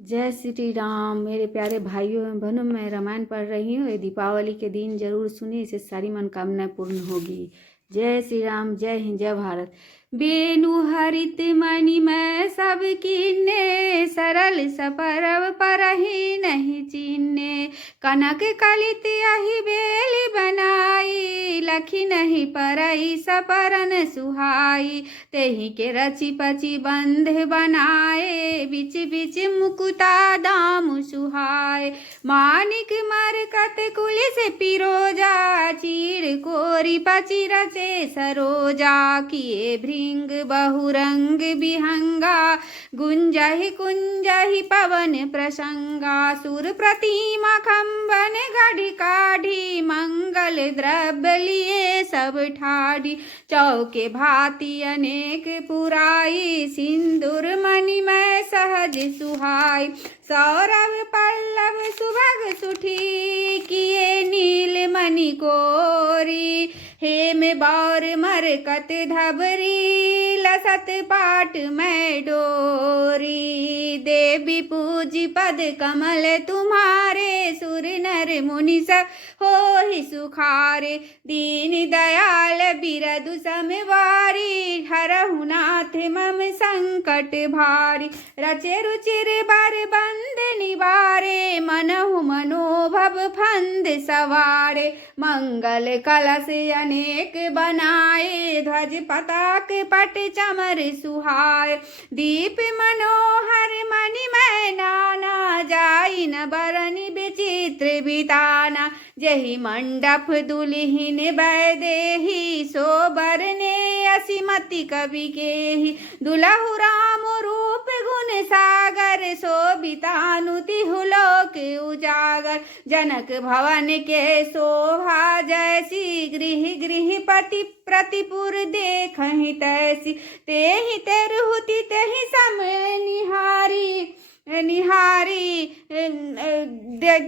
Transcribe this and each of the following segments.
जय श्री राम। मेरे प्यारे भाइयों एवं बहनों, मैं रामायण पढ़ रही हूँ। ये दीपावली के दिन जरूर सुनिए, इससे सारी मनोकामनाएं पूर्ण होगी। जय श्री राम, जय हिंद, जय भारत। बेनु हरित मणि मैं सब कीन्हे, सरल सपरव परहि नहीं चीन्हे। कनक कलित अहि बेली बनाई, लखी नहीं परई सपरन सुहाई। तेहि के रची पची बंध बनाए, बिच बिच मुकुता दाम सुहाए। मानिक मरकत कुलिस पिरोजा, चीर कोरी पची रचे सरोजा। किए भृंग बहुरंग विहंगा, गुंजहि कुंजहि पवन प्रसंगा। सुर प्रतिमा खंबन गढ़ी काढ़ी, मंगल द्रव्य लिए सब ठाढ़ी। चौके भांति अनेक पुराई, सिंदूर मणिमय सहज सुहाई। सौरभ पल्लव सुभग सुठी, किए नील मणि कोरी। हेम बौर मरकत धबरी, लसत पाट मैं डोरी। देवी पूजी पद कमल तुम्हारे, सुर नर मुनि सब होहि सुखारे। दीन दयाल बिरदु समवारी, हरहु नाथ मम संकट भारी। रचे रुचिर बर बंद निवारे, मनहु मनोभव फंद सवारे। मंगल कलश अनेक बनाए, ध्वज पताक पट चमर सुहाए। दीप मनोहर मणिमय नाना, जाई न बरनि विचित्र बिताना। जहि मंडप दुल्हिन वैदेही, सो बरने असिमति कवि केहि। दुलहु राम रूप गुण सागर, शोभितानुति लोक उजागर। जनक भवन के शोभा जैसी, गृह गृह पति प्रतिपुर देखहि तैसी। तेहि तेरहुति तेहि सम निहारी,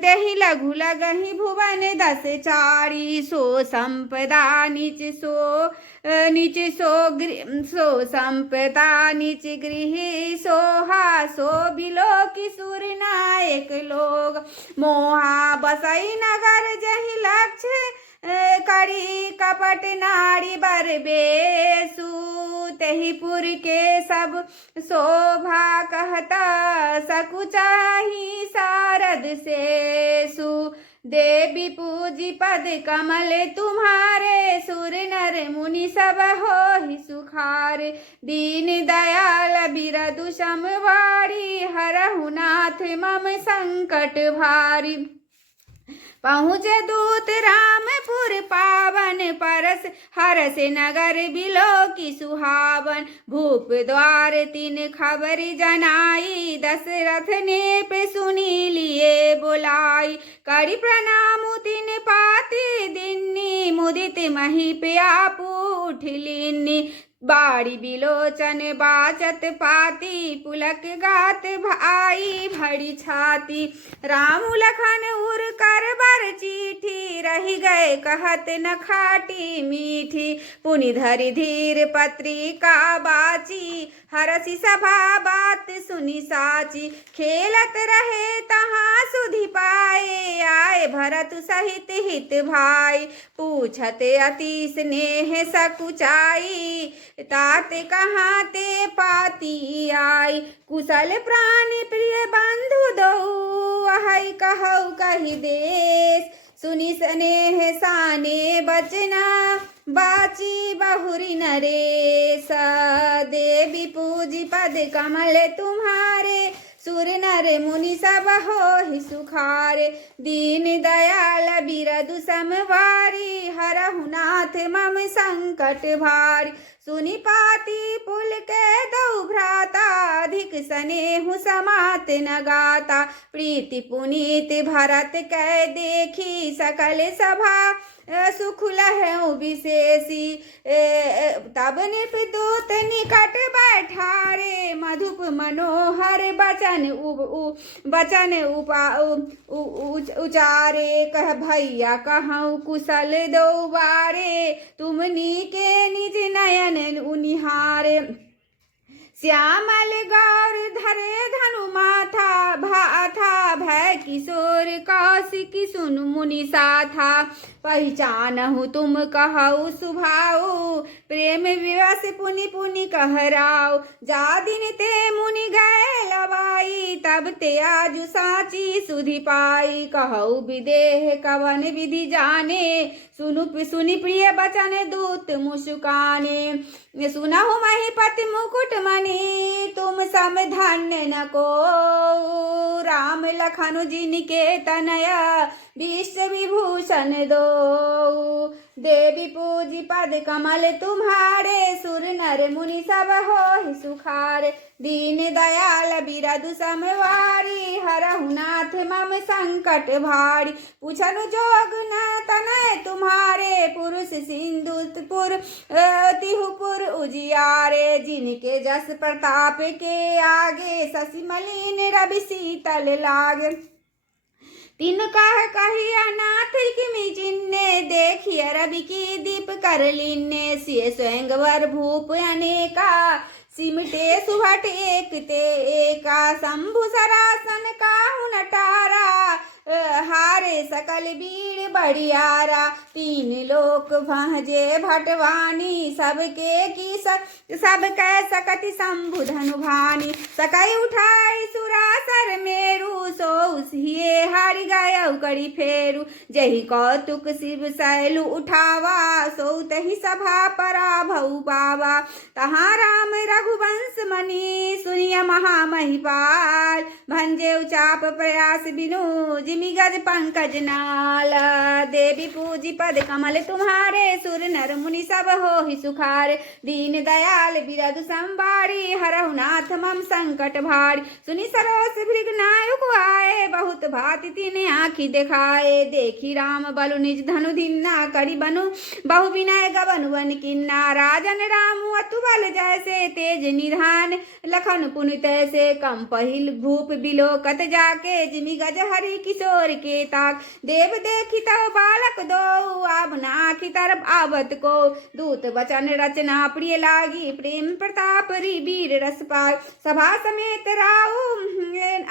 देहि लघु लगहि भुवन दस चारी। सो संपदा नीच सो संपदा नीच गृह सोहा। सो बिलोकी सुर नायक लोग, मोहा बसई नगर जहि लक्ष्य। करी कपट नारी बर बेसु, तेहिपुर के सब शोभा कहता। सकुचाही सारद सेसु, देवी पूजी पद कमल तुम्हारे। सुर नर मुनि सब होहि सुखारे। दीन दयाल बिरदु समवारी, हरहु नाथ मम संकट भारी। पहुँचे दूत रामपुर पावन, परस हरस नगर बिलोकी सुहावन। भूप द्वार तीन खबर जनाई, दशरथ ने पे सुनी लिए बुलाई। करी प्रणाम तीन पाती दिन्नी, मुदित मही पे आपू उठ लीनी। बाड़ी बिलोचन बाचत पाती, पुलक गात भाई भरी छाती। राम लखन उर कर बर चीठी, रही गए कहत न खाटी मीठी। पुनि धरि धीर पत्रिका बाची, हरसि सभा बात सुनी साची। खेलत रहे तहाँ सुधि पाए, आए भरत सहित हित भाई। पूछत अति स्नेह सकुचाई, तात कहाँ ते पाती आई। कुशल प्राणी प्रिय बंधु दो, अहै कहु कहि देश। सुनि स्नेह साने बचना, बाची बहुरी नरेश। देवी पूजी पद कमल तुम्हारे, सुर नर मुनि सब होहि सुखारे। दीन दयाल बिरदु समवारी, हरहु नाथ मम संकट भारी। सुनि पाती पुल के दो भ्राता, अधिक स्नेहु समात न गाता। प्रीति पुनीत भरत कै देखी, सकल सभा सुख लहु विशेषी। तब नृपदूत निकट बैठारे, मधुप मनोहर बचन उचारे। कह भैया कहूँ कुशल दो बारे, तुमनी के निज नयन उनिहारे। श्यामल गौर धरे धनु माथा, था, भय किशोर कौशिकी सुनु मुनि साथा। पहचानहु तुम कहु सुभाऊ, प्रेम विवश पुनि पुनि कहराऊ। जा दिन ते मुनि गए लवाई, तब ते आजु साची सुधि पाई। कहु विदेह कवन विधि जाने, सुनि प्रिय बचन दूत मुस्काने। सुनहु महीपति मुकुट मणि, तुम सम धन्य न को। राम लखन जिनके तनया, विश्व विभूषण दो। देवी पूजी पद कमल तुम्हारे, सुर नर मुनि सब होहि सुखारे। दीन दयाल बिरदु समवारी, हरहु नाथ मम संकट भारी। पूछनु जोग न तनय तुम्हारे, पुरुष सिंधुपुर तिहुपुर उजियारे। जिनके जस प्रताप के आगे, शशि मलिन रवि शीतल लागे। तीन कहिया नाथ किमि चिन्ने, देखिए रवि की दीप कर लीने। सिय स्वयंवर भूप अनेका, सिमटे सुभट एक ते एका। शंभु सरासन काहु नटारा, हारे सकल वीर बड़ियारा। तीन लोक भजे भटवानी, सबके की सब कह सकति शंभु धनु भानी। सकई उठाई सुरासर मेरु, सोहिए हारि गय करी फेरु। जहि कौतुक शिव शैलु उठावा, सो तहि सभा पराभव पावा। तहाँ राम रघुवंश मणि, सुनिय महामहिपाल। भंजे चाप प्रयास बिनु, जिमि गज पंकज नाल। देवी पूजी पद कमल तुम्हारे, सुर नर मुनि सब होहि सुखारे। दीन दयाल बिरदु संबारी, हरहु नाथ मम संकट भारी। सुनि सरोस भृग नायक आए, बहुत भांति तीन आँखि दिखाए। देखी राम बलु निज धनु धिन्ना, करी बनु बहु विनय गबन वन किन्ना। राजन राम अतु बल जैसे, तेज निधान लखन पुनि तैसे। कम पहिल भूप बिलोकत जाके, जिमि गज हरि किशोर के ताक। देव देखी तब बालक दो, आब नाखि तरफ आवत को। दूत वचन रचना प्रिय लागी, प्रेम प्रताप वीर रस पाय। सभा समेत राऊ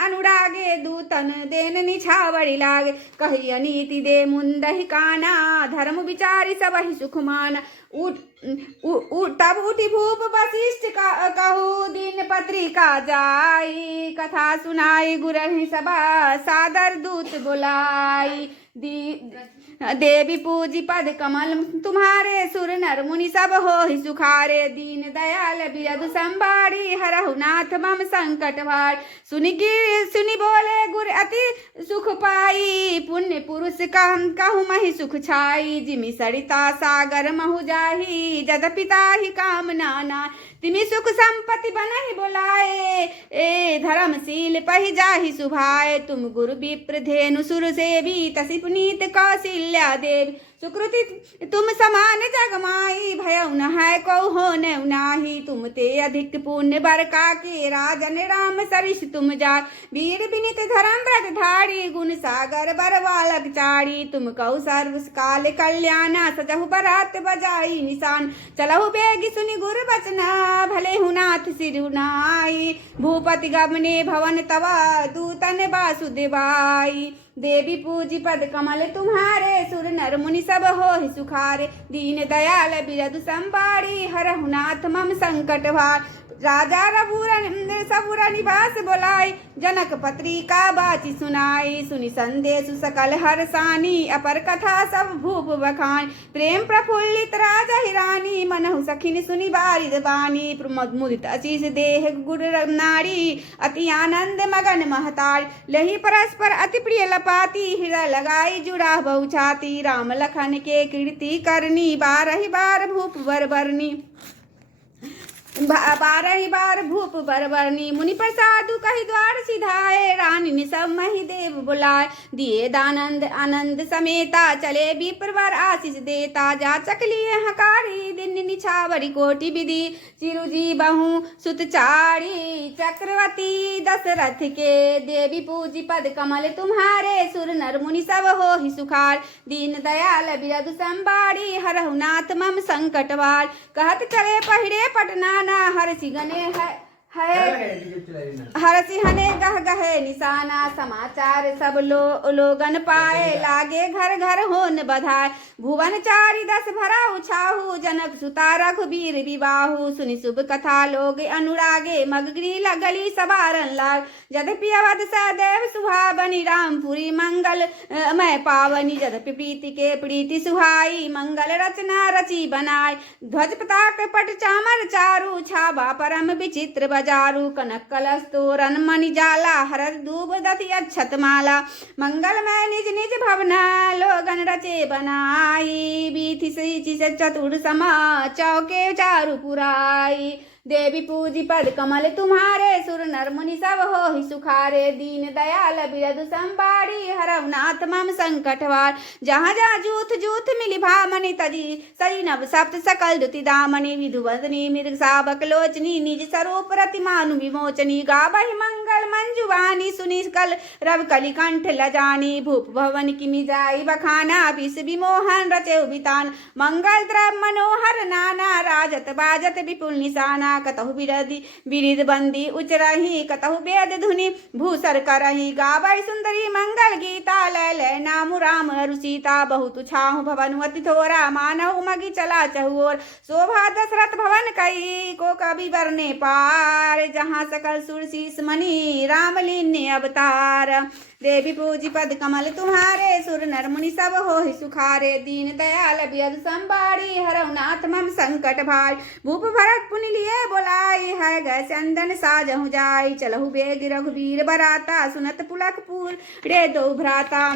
अनुरागे, दूतन देन निछावरि लागे। कही अनीति दे मुंदहि काना, धर्म विचारी सबहि सुख माना। तब उठी भूप वशिष्ठ कहू, दीन पत्रिका जाई। कथा सुनाई गुरहि सभा, सादर दूत बुलाई। देवी पूजी पद कमल तुम्हारे, सुर नर मुनि सब होहि सुखारे। दीन दयाल बिरदु संबारी, हरहु नाथ मम संकट भार। सुनि बोले गुर अति सुख पाई, पुण्य पुरुष कहु महि सुख छाई। जिमि सरिता सागर महु जाही, जद पिता ही कामना नाय। तिमि सुख संपत्ति बनहि बुलाए, धर्मशील पहि जाहि सुभाए। तुम गुरु विप्र धेनु सुर सेवी, तसि पुनीत कौशल्या देवी। सुकृति तुम समान जग माई, भयउ न है को हो नाही। तुम ते अधिक पुण्य बरका के, राजन राम सरिष तुम जाय। वीर विनित धर्म व्रत धारी, गुण सागर बर बालक चारी। तुम कौ सर्व काल कल्याणा, सजहु बरात बजाई निशान। चलहु बेगी सुनि गुरु बचना, भले हुनाथ सिरुनाई। भूपति गमने भवन तवा, दूतन वासुदेवाई। देवी पूजी पद कमल तुम्हारे, सुर नर मुनि सब होहि सुखारे। दीन दयाल बिरदु संबारी, हरहु नाथ मम संकट भार। राजा सबुर निवास बोलाई, जनक पत्रिका बाची सुनाई। सुनि संदेश सकल हर्षानी, अपर कथा सब भूप बखान। प्रेम प्रफुल्लित राजा हिरानी, मनहु सखिन सुनि बारिद बानी। मुदित अशीष देह गुर नारी, अति आनंद मगन महतारी। लही परस्पर अति प्रिय लपाती, हृदय लगाई जुड़ा बहु छाती। राम लखन के कीर्ति करनी, बारहि बार भूप बर बरनी। 12 बार भूप बरबरनी। मुनि प्रसादु कहि द्वार सिधाए, रानी ने सब मही देव बुलाए। दिए दानंद आनंद समेता, चले विप्रवर आशीष देता। जा चकलिए हकारी, दिन निछावरी कोटि विधि। चिरुजी बहु सुतचारी, चक्रवर्ती दशरथ के। देवी पूजी पद कमल तुम्हारे, सुर नर मुनि सब होहि सुखार। दीन दयाल बिरदु संबारी, हरहु नाथ मम संकट भार। कहत चले पहिरे पटना, हर्षि गने है हरसी हने गह गहे निशाना समाचार सब लोगन पाए लागे घर घर होन बधाए भुवन चारि दस भरा उछाहू जनक सुता रघुबीर विबाहू सुनि शुभ कथा लोग अनुरागे मगरी लगली सवारन लाग यद्यपि अवध सदैव सुहावनी रामपुरी मंगल मैं पावनी यद्यपि प्रीति के प्रीति सुहाई मंगल रचना रची बनाई ध्वज पताक पट चामर चारू छाबा परम विचित्र बजारू कनक कलश तोरण मणि जाला हरद दूब दति अक्षत माला मंगलमय निज निज भवना लोगन रचे बनाई बीथि सही चतुर समा चौके चारु पुराई देवी पूजी पद कमल तुम्हारे सुर नर मुनि सब हो ही सुखारे दीन दयाल बिरदु संबारी हरव नाथ मम संकट वार जहाँ जहाँ जूथ जूथ मिली भामनि तजी सजी नव सप्त सकल दुति दामनि विधुवदनी मृग साबक लोचनी निज स्वरूप प्रतिमानु विमोचनी गावहि मंगल मंजुवानी सुनि कल रव कलि कंठ लजानी भूप भवन किमि जाई बखाना विष विमोहन रचे बितान मंगल द्रव मनोहर नाना राजत बाजत विपुल निशाना कतहु बिरिद बंदी उचरही कतहु वेद धुनि भूसर करही गावै सुंदरी मंगल गीता लय लय नामु राम अरु सीता बहुत छाहु भवन अति थोरा मानव मगी चला चहुओर शोभा दशरथ भवन कई को कवि बरने पार जहाँ सकल सुर शीस मणि राम लीन्य अवतार देवी पूजी पद कमल तुम्हारे सुर नर मुनि सब हो ही सुखारे दीन दयाल बियद संबारी हरव नाथ मम संकट भाई भूप भरत पुनि लिए बोलाई है गए चंदन साजहु जाई चलहु बेग रघुबीर बराता सुनत पुलकपुर रे दो भ्राता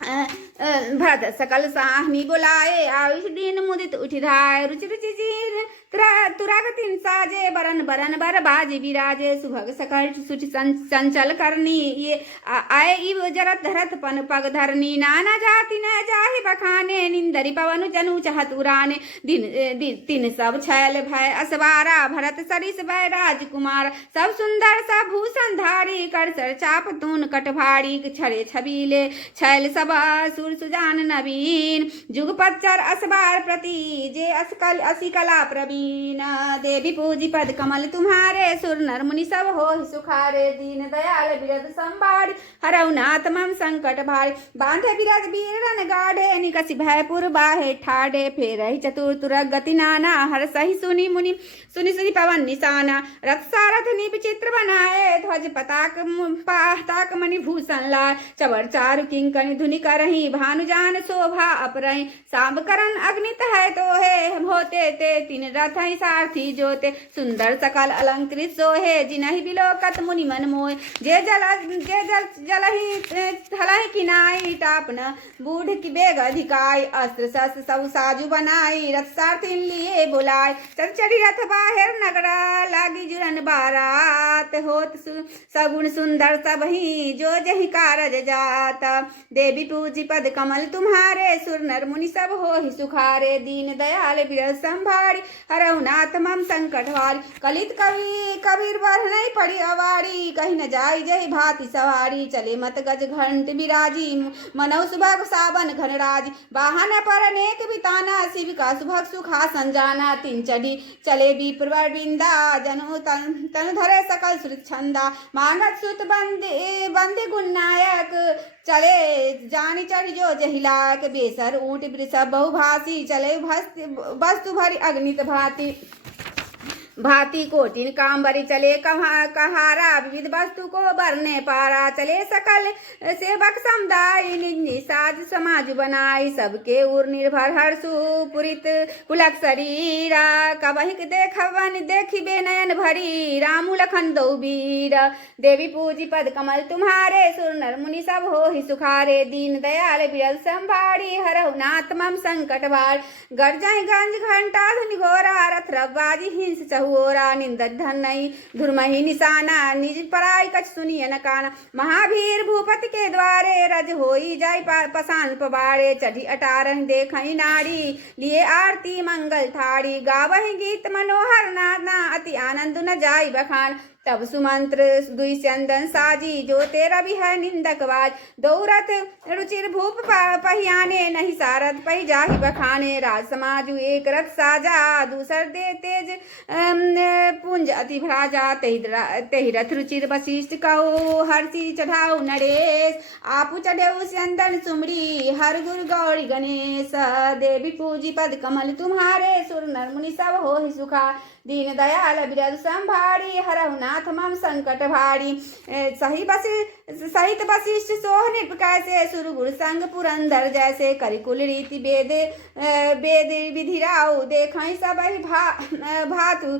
भरत सकल साहनी बोलाए आयुष दीन मुदित उठि धाय रुचि रुचि जीन तुरागतिन साजे बरन बरन बर बाजे विराजे सुभग सकल सुचि चंचल करनी ये आए इव जरत धरत पन पग धरनी नाना जाति न जाहि बखाने निंदरी पवन जनु चहतुराने दिन सब छैल भय असवारा भरत सरिस भय राजकुमार सब सुंदर सब भूषण धारी कर सर चाप तून कटभारी छरे छबीले छैल सब सुर सुजान नवीन जुगपच्चर असबार प्रति जे असकल असिकला प्रवीण देवी पूजी पद कमल तुम्हारे सुर नर मुनि सब हो ही सुखारे दीन दयाल बिरद संबारी हरौ नाथ मम संकट भारी बांधे बिरद बीरन गाढ़े निकसि भयपुर बाहे ठाडे फेरहि चतुर तुरग गति नाना हर सही सुनि मुनि सुनि पवन निशाना रथ सारथ नि विचित्र बनाए ध्वज पताक मणि भूषण लाय चवर चारु किंकनि धुनि करहि भानुजान शोभा अपरहि सांब करण अग्नित है तो है होते ते तीन रथ सारथी जोते सुंदर सकल अलंकृत सोहे जिनहि बिलोकत मुनि मन मोय जे जल ही किनाई टापन बूढ़ की बेग अधिकाई अस्त्र शस्त्र सब साजु बनाई रथ सारथी लिए बुलाय चरचरी रथ बाहर नगरा लागी जुरन बारात होत सगुण सुंदर सब ही जो जहि कारज जात देवी पूजी पद कमल तुम्हारे सुर नर मुनि सब हो ही सुखारे दीन दयाल बिरद संभारी हरौ नाथ मम संकट वारी कलित कबीर बढ़ नहीं पड़ी अवारी कहीं न जाई जही भांति सवारी चले मत गज घंट बिराजी मनौ सुभग सावन घनराज वाहन पर अनेक बिताना शिव का सुभग सुखासन जाना तीन चढ़ी चले विप्रवर बिंदा जनु तनु धरे सकल सुरत छंदा मानत सुत बंदे गुणनायक चले जानी चढ़ी जो जहिलाक बेसर ऊंट वृषभ बहुभाषी चले वस्तु भरी अग्नित भांति कोटिन कांबरी चले कहारा विविध वस्तु को बरने पारा चले सकल सेवक समुदाय निज साज समाज बनाई सबके उर निर्भर हर्षु पुरित पुलक शरीरा कबहिक देखवन देखिबे नयन भरी रामु लखन दो वीर देवी पूजी पद कमल तुम्हारे सुर नर मुनि सब हो ही सुखारे दीन दयाल बिरद संभारी हरहु नाथ मम संकट भार गर्जहि गंज घंटा धुनि घोरा रथ रबाजी हिंस चहुओरा निंदत धनई धुरमहि निशाना निज पराई कछ सुनिय न काना महावीर भूपति के द्वारे रज होई जाय पसान पबाड़े चढ़ी अटारन देखई नारी लिए आरती मंगल थाड़ी गावहि गीत मनोहर नाना अति आनंद न जाय बखान तब सुमंत्र दुई चंदन साजी, जो तेरा भी है निंदक बाज। दो रथ रुचिर भूप पहियाने, नहीं सारथ पही जाहि बखाने। राज समाजु एक रथ साजा, दूसर दे तेज पुंज अति भराजा। तेहि रथ रुचिर वशिष्ठ कहो, हर्षि चढ़ाऊ नरेश। आपु चढ़ेऊ चंदन सुमरी, हर गुर गौरी गणेश। देवी पूजी पद कमल तुम्हारे, सुर नर मुनि सब हो सुखा। दीन दयाल बिरद संभारी, हरहु नाथ मम संकट भारी। सहित वशिष्ठ सोह नृप कैसे, सुर गुर संग पुरंदर जैसे। करिकुल रीति वेद विधिराऊ, देखई सब भातु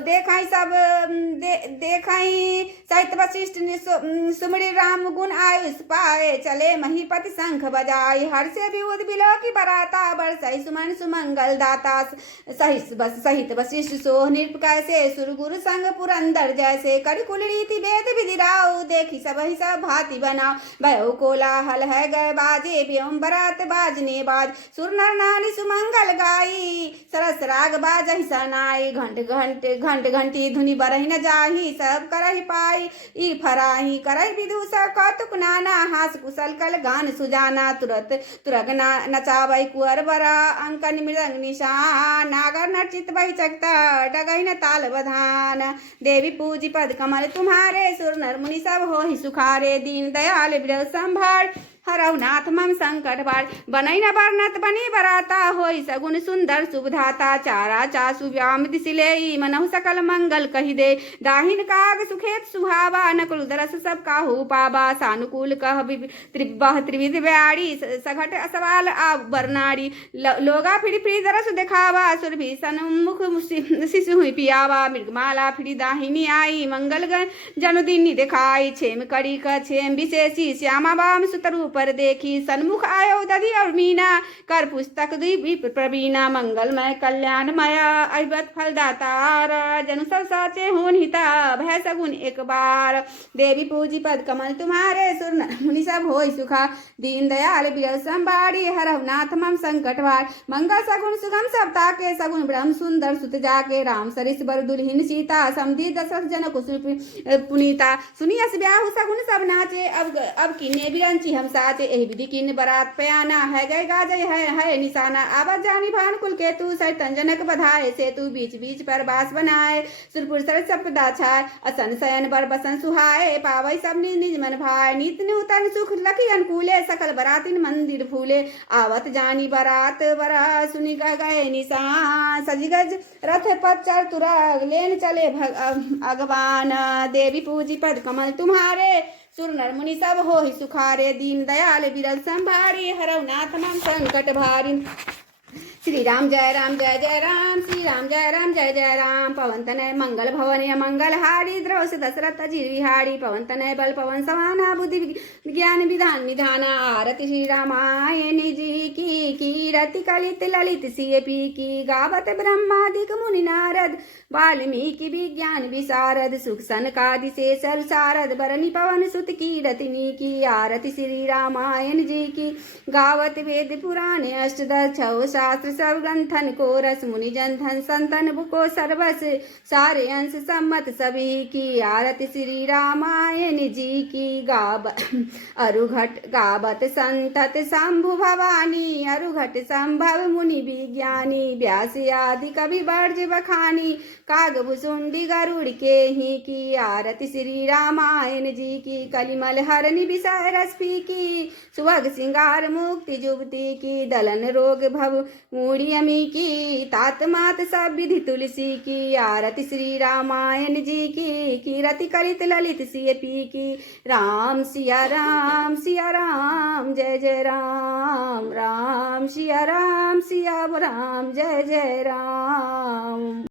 देखई सब देखई। सहित वशिष्ठ सुमरि राम गुण आयुष पाए, चले महीपति शंख बजाई। हर्षे विउद बिलो की बराता, बरसई सुमन सुमंगल दाता। सहित वशिष्ठ सोह नृप कैसे, सुर गुरु संग पुरंदर जैसे। करिकुल रीति वेद विधिराऊ, देखी सब ही सब भांति बनाओ। भयो कोलाहल है गए बाजे, ब्योम बरात बाजने बाज। सुर नर नारी सुमंगल गाई, सरस राग बाजहि सनाई। घंट घंटी धुनि बरहि न जाही, सब करहि पाई ई फराही। करहि विदूषा कौतुक नाना, हास कुशल कल गान सुजाना। तुरग नचावै कुंवर बरा, अंकन मृदंग निशान। नागर नर्चित बहि चकता, डगहि न ताल बधान। देवी पूजी पद कमल तुम्हारे, सुर नर मुनि सब हो सुखारे। दीन दयाल बिरद संभार, हरहु नाथ मम संकट भार। बनई न बरनत बनी बराता, होई सगुन सुंदर शुभधाता। चारा चासु व्याम दिसिलेई, मनहु सकल मंगल कहि दे। दाहिन काग सुखेत सुहावा, नकुल दरस सब काहू पाबा। सानुकूल कह त्रिविध व्याड़ी, सघट असवाल आव बरनाड़ी। लोगा फिरी फिरी दरस दिखावा, सुरभि सन्मुख शिशु हुई पियावा। मृगमाला फिरी दाहिनी आई, मंगल जनुदीनी दिखाई। छेम कड़ी क छेम विशेषी, श्यामा बाम सुतरूप पर देखी। सन्मुख आयो दधि और मीना, कर पुस्तक दुई प्रवीणा। मंगलमय कल्याणमय अहिबत फलदातार, जनु सब साचे होन हिता, भय सगुन एक बार। देवी पूजी पद कमल तुम्हारे, सुर नर मुनि सब होई सुखा। दीन दयाल बिरद संभारी, हरहु नाथ मम संकट भार। मंगल सगुन सुगम सब ताके, सगुन ब्रह्म सुंदर सुत जाके। राम सरिस बर दुल्हिन सीता, समधी दशरथ जनक पुनीता। सुनी अस ब्याहु सगुन सब नाचे, अब किन्ने बिरंची हम साचे। एहि विधि किन बरात पयाना, है गए गाजय है निशाना। आवत जानी भान कुल केतु, सैतन जनक बधाए। सेतु बीच बीच पर बास बनाए, सुरपुर सर सपदा छाय। असन शयन बर बसन सुहाए, पावै सब निज मन भाय। नीत नूतन सुख लखी अनुकूले, सकल बरातिन मंदिर फूले। आवत जानी बरात बरा, सुनी गए निशान। सजगज रथ पद चर तुरग, लेन चले भगवान। देवी पूजी पद कमल तुम्हारे, सुर नर मुनि सब हो सुखारे। दीन दयाल बिरद संभारी, हरहु नाथ मम संकट भारी। श्री राम जय राम, श्री राम जय जय राम। पवन तनय मंगल भवन मंगल हारी, द्रौस दशरथ अजीर विहारी। पवन तनय बल पवन समाना, बुद्धि विज्ञान विधान निधाना। आरति श्री रामायण जी की, कीरति कलित ललित सिय पी की। गावत ब्रह्मादिक मुनि नारद, वाल्मीकि विज्ञान विशारद। सुख सनकादि शेषर सारद, बरनी पवन सुत कीरतिनी की। आरति श्री रामायण जी की, गावत वेद पुराण अष्टदश। छौ शास्त्र सब ग्रंथन को रस, मुनि जन धन संतन को सर्वस। सारे अंश सम्मत सभी की। आरति श्री रामायण जी की, गावत संतत शंभु भवानी। अरुघट संभव मुनि विज्ञानी, व्यास आदि कवि बर्ज बखानी। कागभुसुंडी गरुड़ के ही की। आरति श्री रामायण जी की, कलिमल हरनि विषय रस पी की। सुभग सिंगार मुक्ति जुबती की, दलन रोग भव मूढ़ी अमी की। तात मात सब विधि तुलसी की। आरति श्री रामायण जी की, कीरति कलित ललित सिय पी की। राम सिया राम जय जय राम। राम सिया राम जय जय राम।